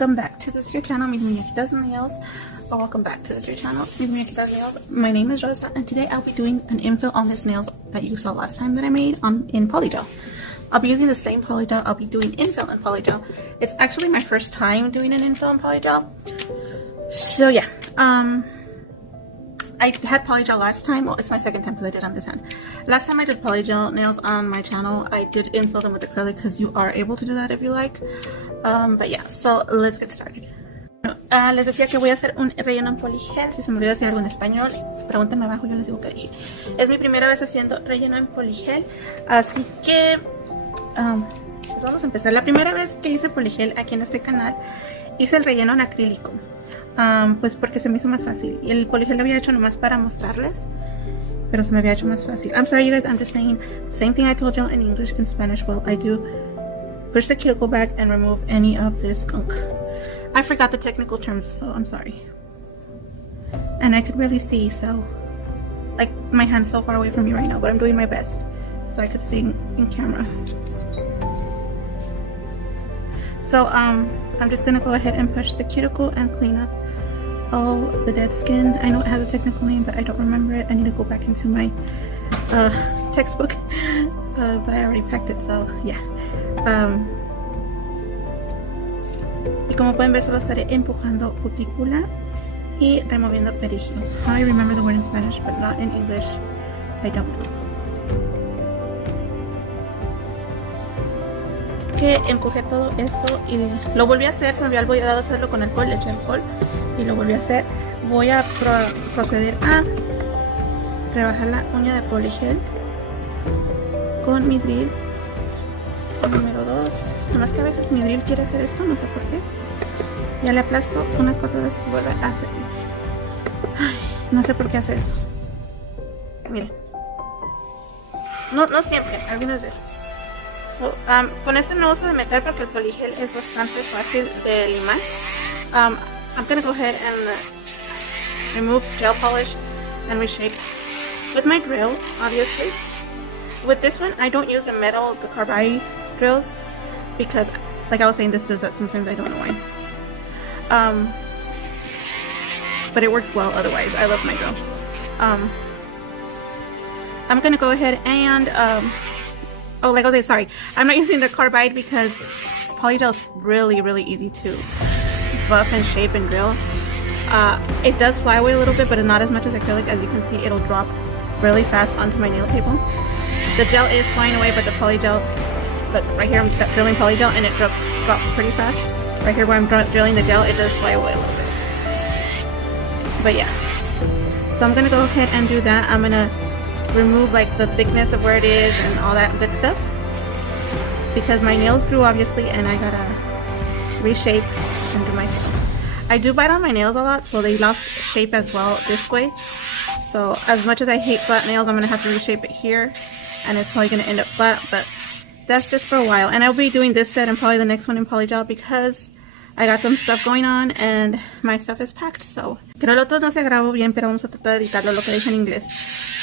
welcome back to this your channel, mismuñequitasnails, or welcome back to this your channel, mismuñequitasnails. My name is Rosa, and today I'll be doing an infill on this nails that you saw last time that I made in PoLYGeL. I'll be using the same PoLYGeL. I'll be doing infill in PoLYGeL. It's actually my first time doing an infill in PoLYGeL. So yeah, I had PoLYGeL last time. Well, it's my second time because I did on this hand. Last time I did PoLYGeL nails on my channel, I did infill them with acrylic because you are able to do that if you like. But yeah, so let's get started. Les decía que voy a hacer un relleno en PoLYGeL. Si se me olvidó decir algo en español, pregúntenme abajo, yo les digo que dije. Es mi primera vez haciendo relleno en PoLYGeL, así que pues vamos a empezar. La primera vez que hice PoLYGeL aquí en este canal, hice el relleno en acrílico. Pues porque se me hizo más fácil. Y el PoLYGeL lo había hecho nomás para mostrarles, pero se me había hecho más fácil. I'm sorry you guys, I'm just saying the same thing I told you in English and Spanish. Well, I do push the cuticle back and remove any of this gunk. I forgot the technical terms, so I'm sorry. And I could really see, so like my hand's so far away from me right now, but I'm doing my best so I could see in camera. So I'm just gonna go ahead and push the cuticle and clean up all the dead skin. I know it has a technical name, but I don't remember it. I need to go back into my textbook, but I already packed it, so yeah. Y como pueden ver, solo estaré empujando cutícula y removiendo perigio. I remember the word in Spanish, but not in English. I don't know. Que empujé todo eso y lo volví a hacer. Se me había olvidado hacerlo con alcohol, le eché alcohol y lo volví a hacer. Voy a proceder a rebajar la uña de PoLYGeL con mi drill número 2. Nomás que a veces mi drill quiere hacer esto, no sé por qué. Ya le aplasto unas 4 veces y vuelve a hacer. Ay, no sé por qué hace eso. Miren. No siempre, algunas veces. So, con este no uso de metal porque el PoLYGeL es bastante fácil de limar. I'm gonna go ahead and remove gel polish and reshape with my drill, obviously. With this one, I don't use the metal, the carbide drills, because, like I was saying, this does that sometimes. I don't know why. But it works well otherwise. I love my drill. I'm gonna go ahead and oh, like I was saying, sorry, I'm not using the carbide because PoLYGeL is really easy to buff and shape and drill. It does fly away a little bit, but not as much as acrylic. As you can see, it'll drop really fast onto my nail table. The gel is flying away, but the PoLYGeL, look, right here I'm drilling PoLYGeL and it drops pretty fast. Right here where I'm drilling the gel, it does fly away a little bit. But yeah, so I'm gonna go ahead and do that. I'm gonna remove like the thickness of where it is and all that good stuff because my nails grew obviously and I gotta reshape and do my nails. I do bite on my nails a lot, so they lost shape as well this way. So as much as I hate flat nails, I'm gonna have to reshape it here and it's probably gonna end up flat, but that's just for a while. And I'll be doing this set and probably the next one in PoLYGeL because I got some stuff going on and my stuff is packed. So creo el otro no se grabó bien, pero vamos a tratar de editarlo, lo que dije en inglés.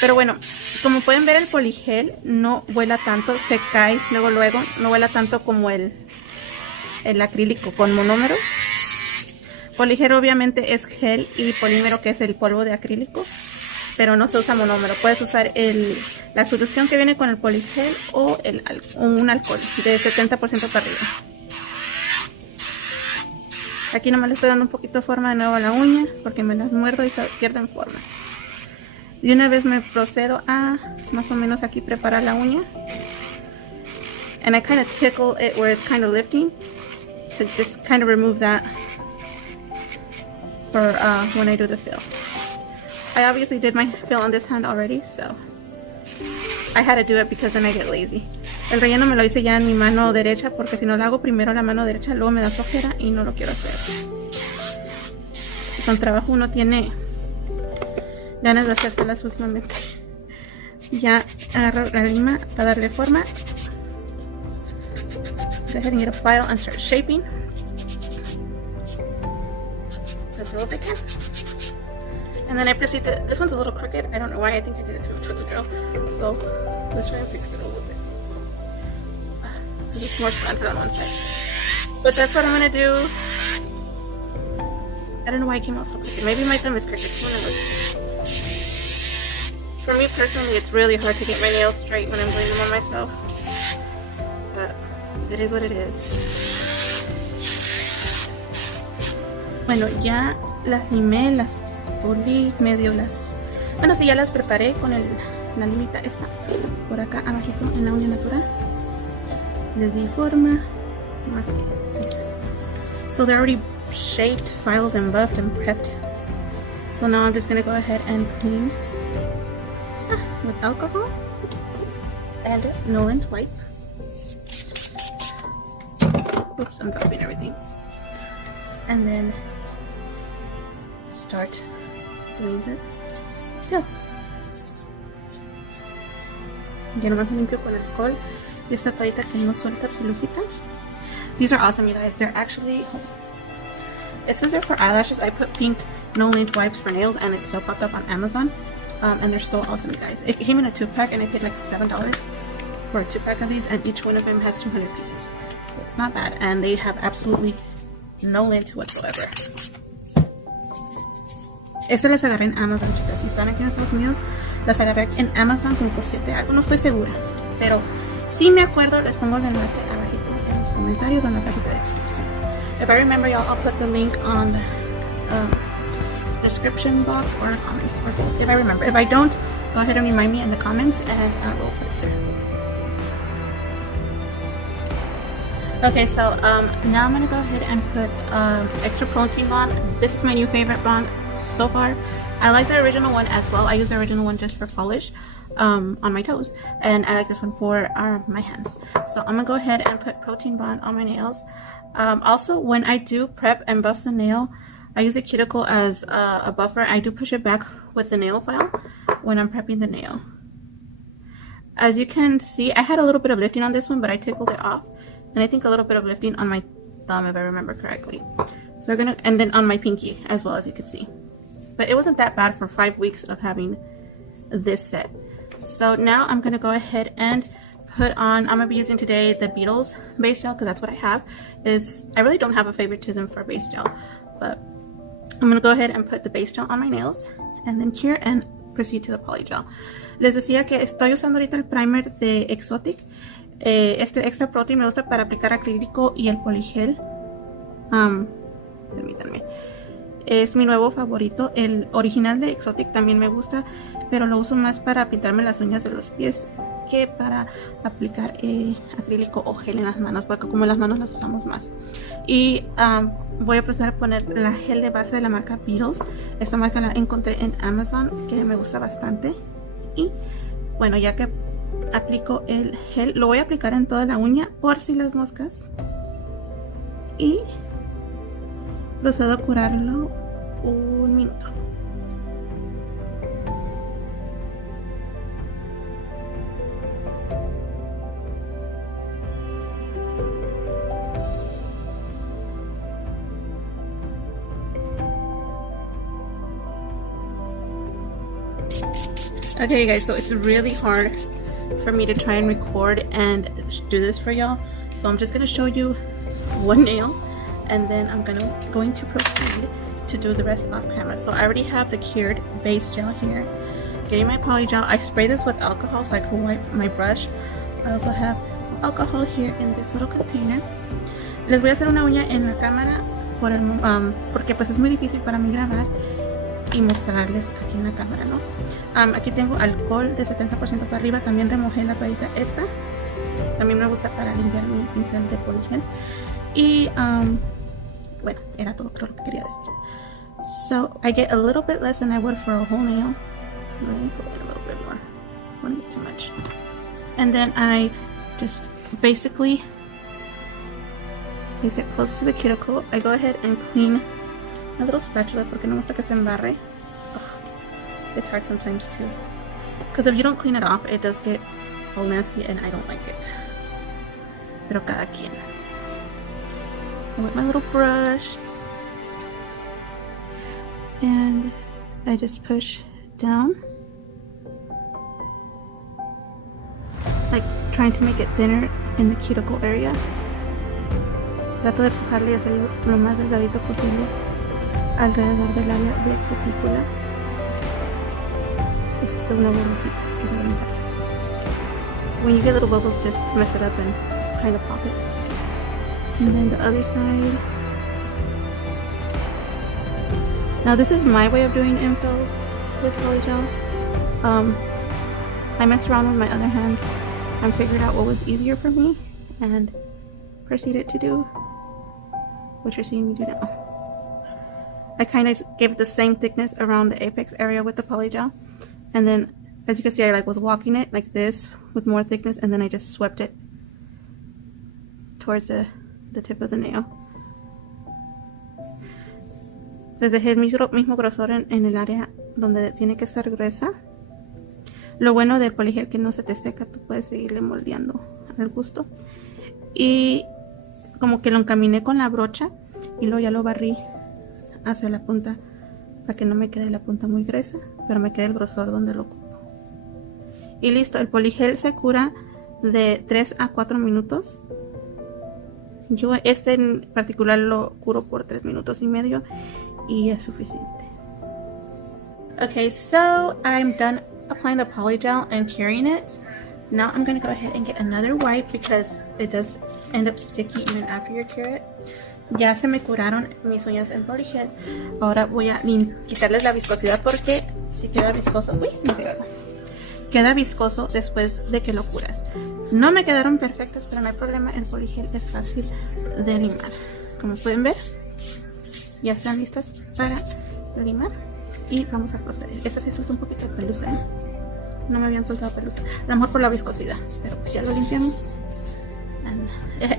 Pero bueno, como pueden ver, el PoLYGeL no vuela tanto, se cae luego, no vuela tanto como el acrílico con monómero. PoLYGeL obviamente es gel y polímero, que es el polvo de acrílico, pero no se usa monómero. Puedes usar la solución que viene con el PoLYGeL o un alcohol de 70% para arriba. Aquí nomás le estoy dando un poquito de forma de nuevo a la uña porque me las muerdo y se pierden forma. Y una vez me procedo a más o menos aquí preparar la uña. And I kind of tickle it where it's kind of lifting to just kind of remove that for when I do the fill. I obviously did my fill on this hand already, so I had to do it because then I get lazy. El relleno me lo hice ya en mi mano derecha porque si no lo hago primero la mano derecha, luego me da flojera y no lo quiero hacer. Con trabajo uno tiene ganas de hacérselas últimamente. Ya agarro la lima para darle forma. Go ahead and get a file and start shaping. That's all I can. And then I proceed to, this one's a little crooked. I don't know why, I think I did it too much with the drill. So let's try and fix it a little bit. It's more slanted on one side. But that's what I'm gonna do I don't know why I came out so quick. Maybe my thumb is crooked. Who knows? For me personally, it's really hard to get my nails straight when I'm doing them on myself. But it is what it is. Bueno, ya las limé, las pulí, medio las... Bueno, sí, ya las preparé con la limita esta. Por acá abajito en la uña natural. Les di forma. Más que ahí está. So they're already shaped, filed, and buffed, and prepped. So now I'm just going to go ahead and clean with alcohol and Noland wipe. Oops, I'm dropping everything. And then start with it. Yeah. Ya nomás me limpio con alcohol y esta toallita que no suelta pelucita. These are awesome, you guys. They're actually, it says they're for eyelashes. I put pink no-lint wipes for nails and it still popped up on Amazon. And they're so awesome, you guys. It came in a 2-pack and I paid like $7 for a 2-pack of these, and each one of them has 200 pieces. So it's not bad, and they have absolutely no lint whatsoever. Estas las agarré en Amazon, chicas. Si están aquí en Estados Unidos, las agarré en Amazon como por 7 algo. No estoy segura, pero si me acuerdo, les pongo el enlace abajito en los comentarios o en la cajita de descripción. If I remember, y'all, I'll put the link on the description box or in the comments, or both, if I remember. If I don't, go ahead and remind me in the comments and I will put it there. Okay, so now I'm gonna go ahead and put extra protein bond. This is my new favorite bond so far. I like the original one as well. I use the original one just for polish on my toes, and I like this one for my hands. So I'm gonna go ahead and put protein bond on my nails. Also, when I do prep and buff the nail, I use a cuticle as a buffer. I do push it back with the nail file when I'm prepping the nail. As you can see, I had a little bit of lifting on this one, but I tickled it off. And I think a little bit of lifting on my thumb, if I remember correctly. So we're gonna, and then on my pinky as well, as you can see. But it wasn't that bad for 5 weeks of having this set. So now I'm gonna go ahead and put on, I'm gonna be using today the Beetles base gel, because that's what I have. I really don't have a favoritism for base gel, but I'm gonna go ahead and put the base gel on my nails and then cure and proceed to the PoLYGeL. Les decía que estoy usando ahorita el primer de Exotic. Este extra protein me gusta para aplicar acrílico y el PoLYGeL. Permítanme. Es mi nuevo favorito. El original de Exotic también me gusta, pero lo uso más para pintarme las uñas de los pies que para aplicar acrílico o gel en las manos, porque como las manos las usamos más. Y voy a proceder a poner la gel de base de la marca Beetles. Esta marca la encontré en Amazon, que me gusta bastante. Y bueno, ya que aplico el gel, lo voy a aplicar en toda la uña por si las moscas. Y procedo a curarlo 1 minuto. Okay, guys, so it's really hard for me to try and record and do this for y'all. So I'm just gonna show you one nail, and then I'm going to proceed to do the rest off camera. So I already have the cured base gel here. Getting my PoLYGeL. I spray this with alcohol so I can wipe my brush. I also have alcohol here in this little container. Les voy a hacer una uña en la cámara porque pues es muy difícil para mí grabar y mostrarles aquí en la cámara, ¿no? Aquí tengo alcohol de 70% para arriba. También remojé la toallita esta. También me gusta para limpiar mi pincel de PoLYGeL. Y bueno, era todo, creo, lo que quería decir. So I get a little bit less than I would for a whole nail. Let me go in a little bit more. I don't want to get too much. And then I just basically place it close to the cuticle. I go ahead and clean a little spatula porque no me gusta que se embarre. Ugh, it's hard sometimes too, because if you don't clean it off, it does get all nasty and I don't like it. Pero cada quien. And with my little brush, and I just push down, like trying to make it thinner in the cuticle area. Trato de empujarle y hacerlo lo más delgadito posible alrededor del área de cutícula. Esa es una burbujita que levantar. When you get little bubbles, just mess it up and kind of pop it. And then the other side. Now this is my way of doing infills with PoLYGeL. I messed around with my other hand and figured out what was easier for me and proceeded to do what you're seeing me do now. I kind of gave it the same thickness around the apex area with the PoLYGeL, and then as you can see I was walking it like this with more thickness, and then I just swept it towards the tip of the nail. Les dejé el mismo grosor en el área donde tiene que ser gruesa. Lo bueno del PoLYGeL que no se te seca, tú puedes seguirle moldeando al gusto. Y como que lo encaminé con la brocha y luego ya lo barrí hacia la punta para que no me quede la punta muy gruesa, pero me quede el grosor donde lo ocupo. Y listo, el PoLYGeL se cura de 3 a 4 minutos. Yo este en particular lo curo por 3 minutos y medio y es suficiente. Okay, so I'm done applying the PoLYGeL and curing it. Now I'm going to go ahead and get another wipe because it does end up sticky even after you cure it. Ya se me curaron mis uñas en PoLYGeL. Ahora voy a quitarles la viscosidad porque si queda viscoso, uy, me pegaron. Queda viscoso después de que lo curas. No me quedaron perfectas, pero no hay problema, el PoLYGeL es fácil de limar. Como pueden ver, ya están listas para limar y vamos a proceder. Esta sí suelta un poquito de pelusa, ¿eh? No me habían soltado pelusa, a lo mejor por la viscosidad, pero pues ya lo limpiamos. And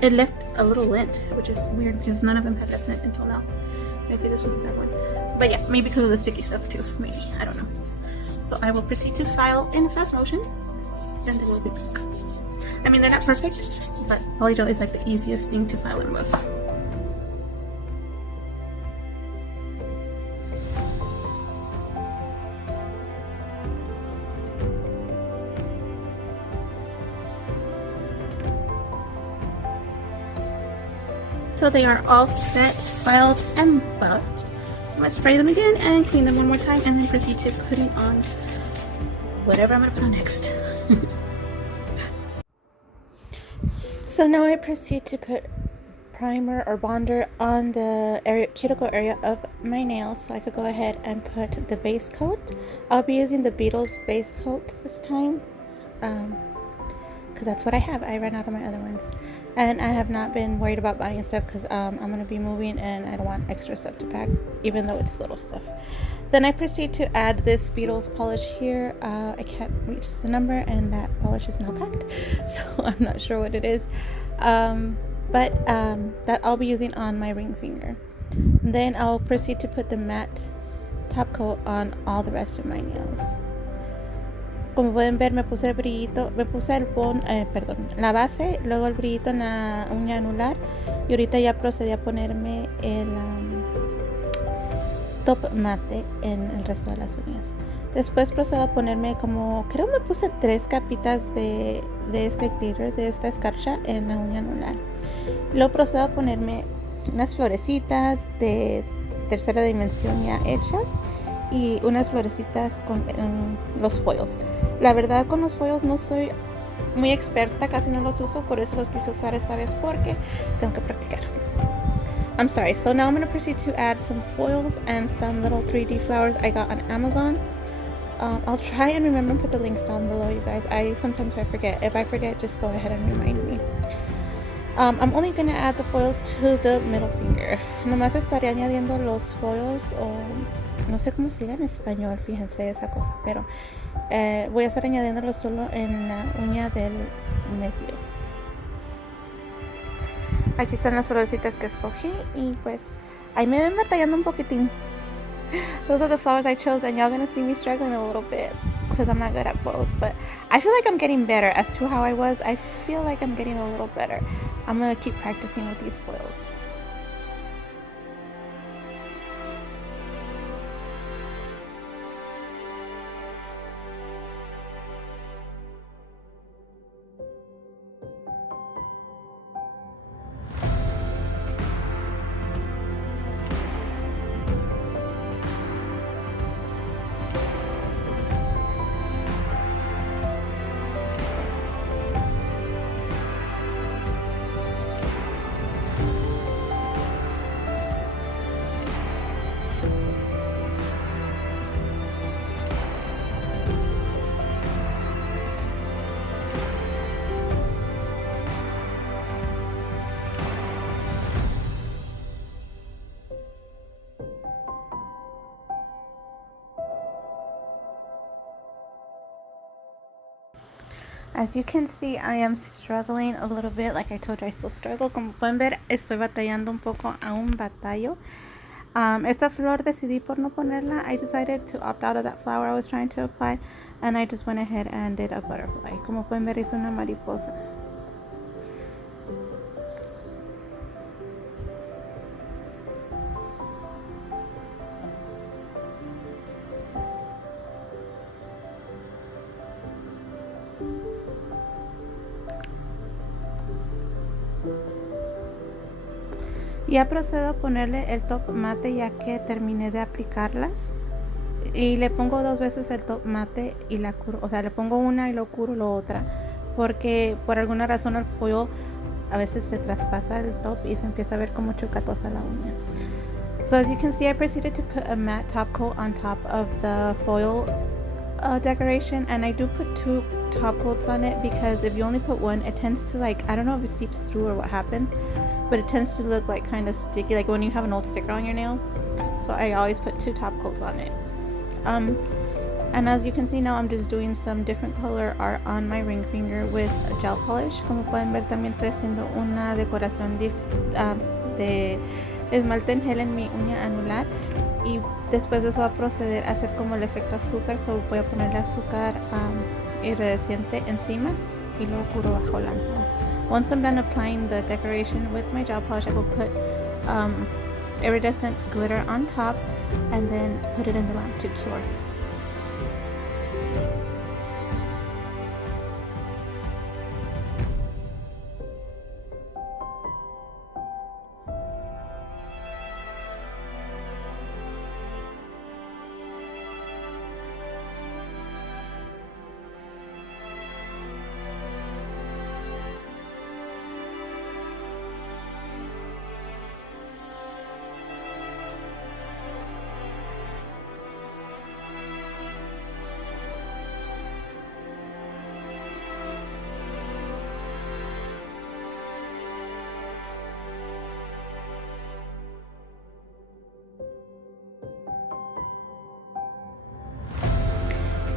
it left a little lint, which is weird because none of them had left lint until now. Maybe this was a bad one, but yeah, maybe because of the sticky stuff too, maybe, I don't know. So I will proceed to file in fast motion, then they will be back. I mean, they're not perfect, but PoLYGeL is like the easiest thing to file in with. So they are all set, filed, and buffed. So I'm going to spray them again and clean them one more time and then proceed to putting on whatever I'm going to put on next. So now I proceed to put primer or bonder on the cuticle area of my nails so I could go ahead and put the base coat. I'll be using the Beetles base coat this time because that's what I have. I ran out of my other ones. And I have not been worried about buying stuff because I'm going to be moving and I don't want extra stuff to pack, even though it's little stuff. Then I proceed to add this Beetles polish here. I can't reach the number and that polish is now packed, so I'm not sure what it is. But that I'll be using on my ring finger. Then I'll proceed to put the matte top coat on all the rest of my nails. Como pueden ver, me puse el brillito, la base, luego el brillito en la uña anular y ahorita ya procedí a ponerme el top mate en el resto de las uñas. Después procedo a ponerme como, creo me puse 3 capitas de este glitter, de esta escarcha en la uña anular. Luego procedo a ponerme unas florecitas de tercera dimensión ya hechas y unas florecitas con los foils. La verdad con los foils no soy muy experta, casi no los uso, por eso los quise usar esta vez porque tengo que practicar. I'm sorry, so now I'm going to proceed to add some foils and some little 3D flowers I got on Amazon. I'll try and remember and put the links down below, you guys. Sometimes I forget. If I forget, just go ahead and remind me. I'm only going to add the foils to the middle finger. Nomás estaré añadiendo los foils, o no sé cómo se diga en español, fíjense esa cosa, pero voy a estar añadiéndolo solo en la uña del medio. Aquí están las florecitas que escogí y pues ahí me ven batallando un poquitín. Those are the flowers I chose and y'all gonna see me struggling a little bit because I'm not good at foils, but I feel like I'm getting better. As to how I was, I feel like I'm getting a little better. I'm gonna keep practicing with these foils. As you can see, I am struggling a little bit. Like I told you, I still struggle. Como pueden ver, estoy batallando un poco, aún batallo. Esta flor decidí por no ponerla. I decided to opt out of that flower I was trying to apply, and I just went ahead and did a butterfly. Como pueden ver, es una mariposa. Ya procedo a ponerle el top mate ya que terminé de aplicarlas. Y le pongo 2 veces el top mate y la curo. O sea, le pongo una y lo curo la otra. Porque por alguna razón el foil a veces se traspasa el top y se empieza a ver como chocatosa la uña. So as you can see, I proceeded to put a matte top coat on top of the foil decoration. And I do put 2 top coats on it because if you only put one, it tends to like, I don't know if it seeps through or what happens, but it tends to look like kind of sticky, like when you have an old sticker on your nail. So I always put 2 top coats on it. And as you can see now, I'm just doing some different color art on my ring finger with gel polish. Como pueden ver, también estoy haciendo una decoración de esmalte en gel en mi uña anular. Y después de eso voy a proceder a hacer como el efecto azúcar. So voy a ponerle azúcar iridescente encima y luego curo bajo la mano. Once I'm done applying the decoration with my gel polish, I will put iridescent glitter on top and then put it in the lamp to cure.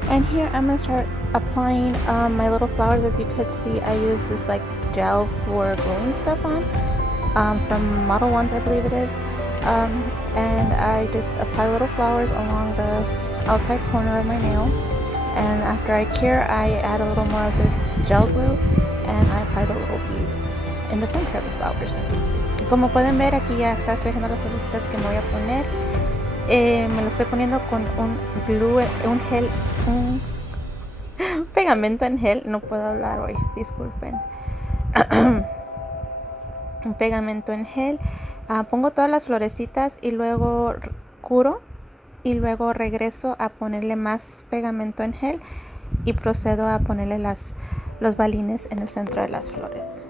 And here I'm going to start applying my little flowers. As you could see, I use this like gel for gluing stuff on from Model Ones, I believe it is. And I just apply little flowers along the outside corner of my nail. And after I cure, I add a little more of this gel glue and I apply the little beads in the center of the flowers. Como pueden ver, aquí ya está escogiendo las florecitas que me voy a poner. Me lo estoy poniendo con un glue, un gel, un pegamento en gel. No puedo hablar hoy, disculpen. Un pegamento en gel. Pongo todas las florecitas y luego curo y luego regreso a ponerle más pegamento en gel y procedo a ponerle los balines en el centro de las flores.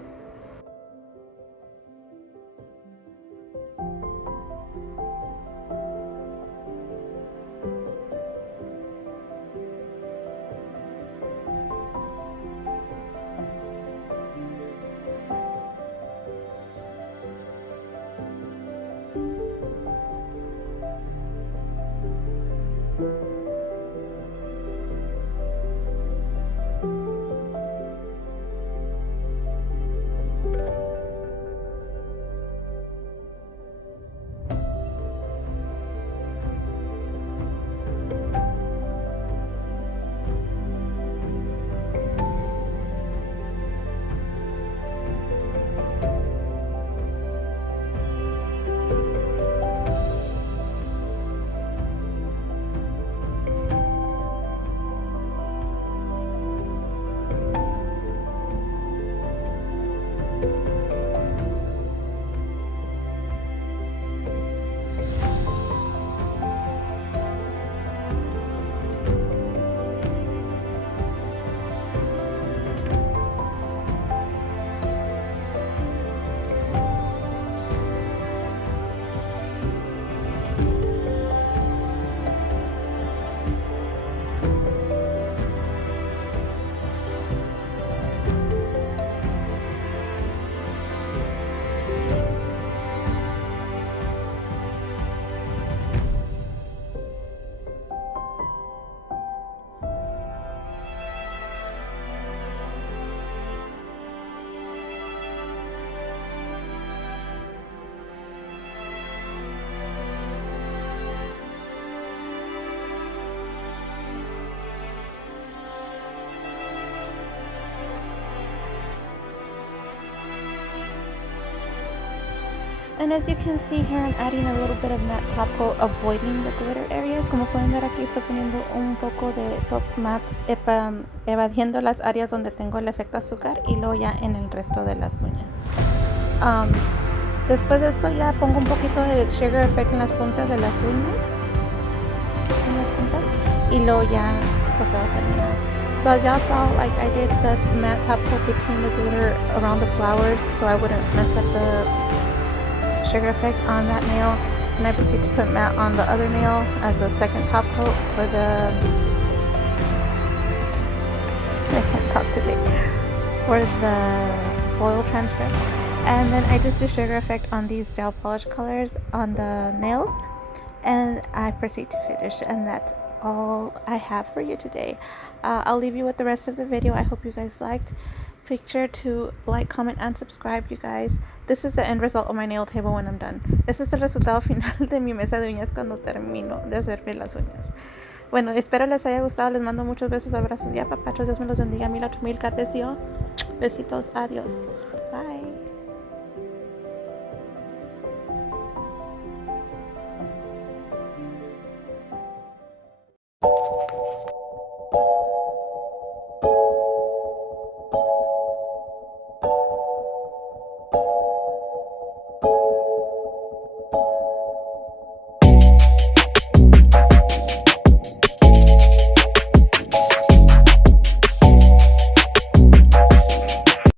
And as you can see here, I'm adding a little bit of matte top coat, avoiding the glitter areas. Como pueden ver aquí estoy poniendo un poco de top matte, evadiendo las áreas donde tengo el efecto azúcar y luego ya en el resto de las uñas. Después de esto ya pongo un poquito de sugar effect en las puntas de las uñas. En las puntas. Y luego ya procedo a terminar. So as y'all saw, like I did the matte top coat between the glitter around the flowers so I wouldn't mess up the sugar effect on that nail, and I proceed to put matte on the other nail as a second top coat for the I can't talk today for the foil transfer, and then I just do sugar effect on these gel polish colors on the nails, and I proceed to finish, and that's all I have for you today. I'll leave you with the rest of the video. I hope you guys liked. Make sure to like, comment, and subscribe, you guys. This is the end result of my nail table when I'm done. Este es el resultado final de mi mesa de uñas cuando termino de hacerme las uñas. Bueno, espero les haya gustado. Les mando muchos besos, abrazos y apapachos. Dios me los bendiga. Mil God bless you. Besitos. Adiós. Bye.